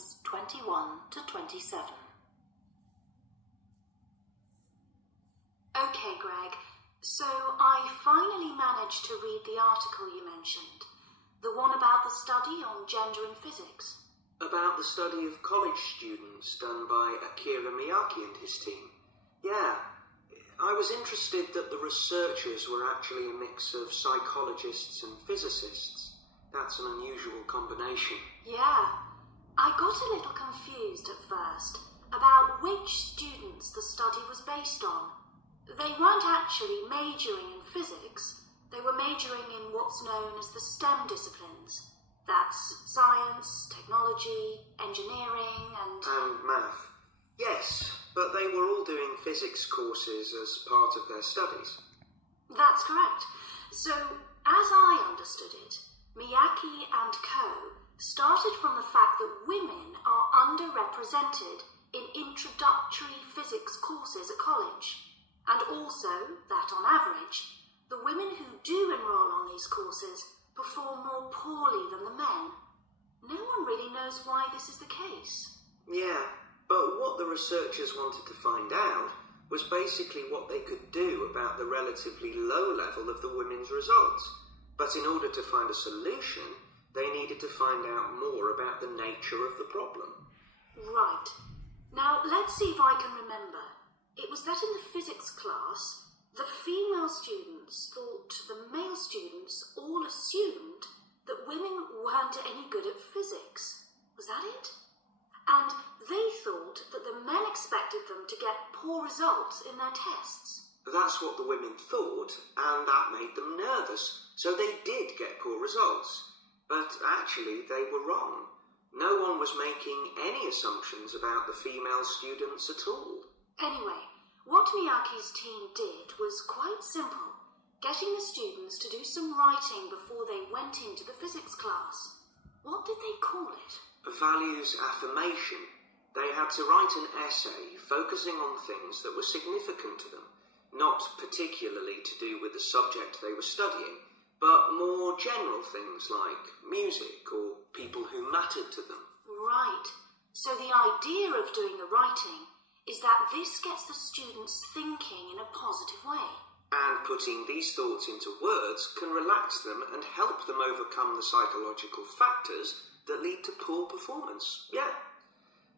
questions 21 to 27. Okay, Greg, so I finally managed to read the article you mentioned. The one about the study on gender in physics. About the study of college students done by Akira Miyake and his team. Yeah, I was interested that the researchers were actually a mix of psychologists and physicists. That's an unusual combination. Yeah, I got a little confused at first about which students the study was based on. They weren't actually majoring in physics. They were majoring in what's known as the STEM disciplines. That's science, technology, engineering, and math. Yes, but they were all doing physics courses as part of their studies. That's correct. So, as I understood it, Miyake and co. started from the fact that women are underrepresented in introductory physics courses at college, and also that on average, the women who do enroll on these courses perform more poorly than the men. No one really knows why this is the case. Yeah, but what the researchers wanted to find out was basically what they could do about the relatively low level of the women's results. But in order to find a solution, they needed to find out more about the nature of the problem. Right. Now, let's see if I can remember. It was that in the physics class, the female students thought the male students all assumed that women weren't any good at physics. Was that it? And they thought that the men expected them to get poor results in their tests. That's what the women thought, and that made them nervous, so they did get poor results. But actually, they were wrong. No one was making any assumptions about the female students at all. Anyway, what Miyake's team did was quite simple, getting the students to do some writing before they went into the physics class. What did they call it? Values affirmation. They had to write an essay focusing on things that were significant to them, not particularly to do with the subject they were studying, but more general things like music or people who mattered to them. Right. So the idea of doing the writing is that this gets the students thinking in a positive way. And putting these thoughts into words can relax them and help them overcome the psychological factors that lead to poor performance. Yeah.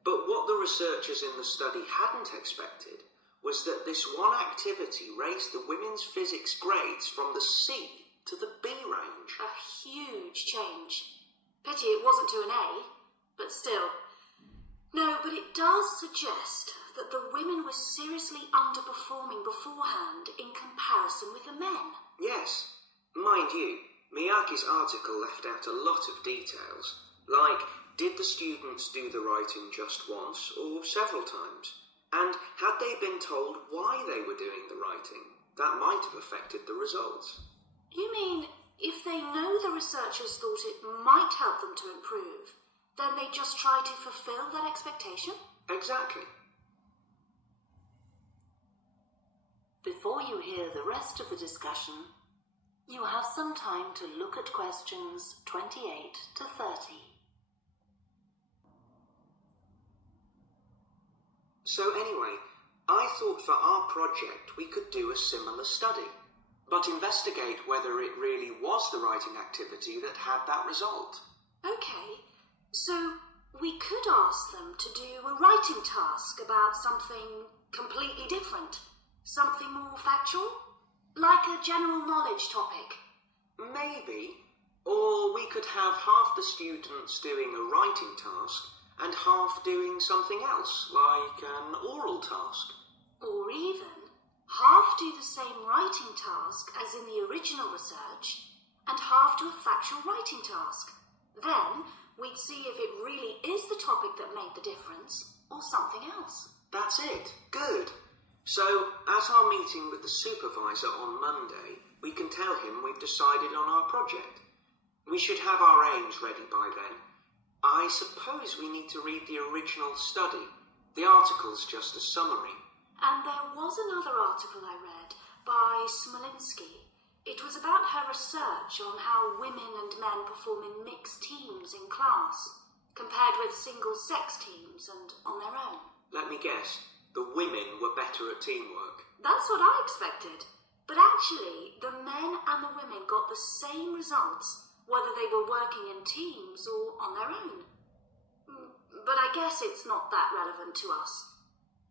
But what the researchers in the study hadn't expected was that this one activity raised the women's physics grades from the C to the B range. A huge change. Pity it wasn't to an A, but still. No, but it does suggest that the women were seriously underperforming beforehand in comparison with the men. Yes. Mind you, Miyake's article left out a lot of details, like did the students do the writing just once or several times? And had they been told why they were doing the writing? That might have affected the results. You mean if they know the researchers thought it might help them to improve, then they just try to fulfill that expectation? Exactly. Before you hear the rest of the discussion, you have some time to look at questions 28 to 30. So anyway, I thought for our project we could do a similar study, but investigate whether it really was the writing activity that had that result. Okay, so we could ask them to do a writing task about something completely different, something more factual, like a general knowledge topic. Maybe, or we could have half the students doing a writing task and half doing something else, like an oral task. Or even half do the same writing task as in the original research and half do a factual writing task. Then we'd see if it really is the topic that made the difference or something else. That's it. Good. So, at our meeting with the supervisor on Monday, we can tell him we've decided on our project. We should have our aims ready by then. I suppose we need to read the original study. The article's just a summary. And there was another article I read by Smolinski. It was about her research on how women and men perform in mixed teams in class. compared with single-sex teams and on their own. Let me guess, the women were better at teamwork. That's what I expected. But actually, the men and the women got the same results, whether they were working in teams or on their own. But I guess it's not that relevant to us.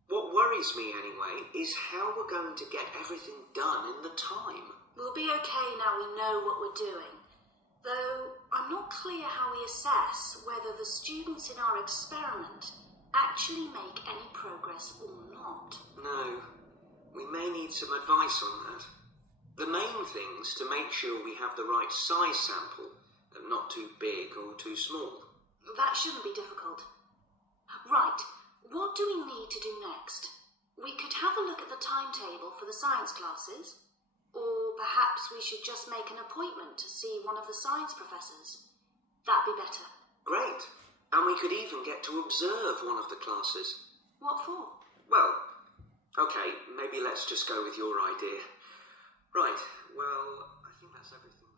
What worries me anyway is how we're going to get everything done in the time. We'll be okay now we know what we're doing. Though I'm not clear how we assess whether the students in our experiment actually make any progress or not. No, we may need some advice on that. The main thing's to make sure we have the right size sample and not too big or too small. That shouldn't be difficult. Right, what do we need to do next? We could have a look at the timetable for the science classes, or perhaps we should just make an appointment to see one of the science professors. That'd be better. Great. And we could even get to observe one of the classes. What for? Well, okay, maybe let's just go with your idea. Right, well, I think that's everything.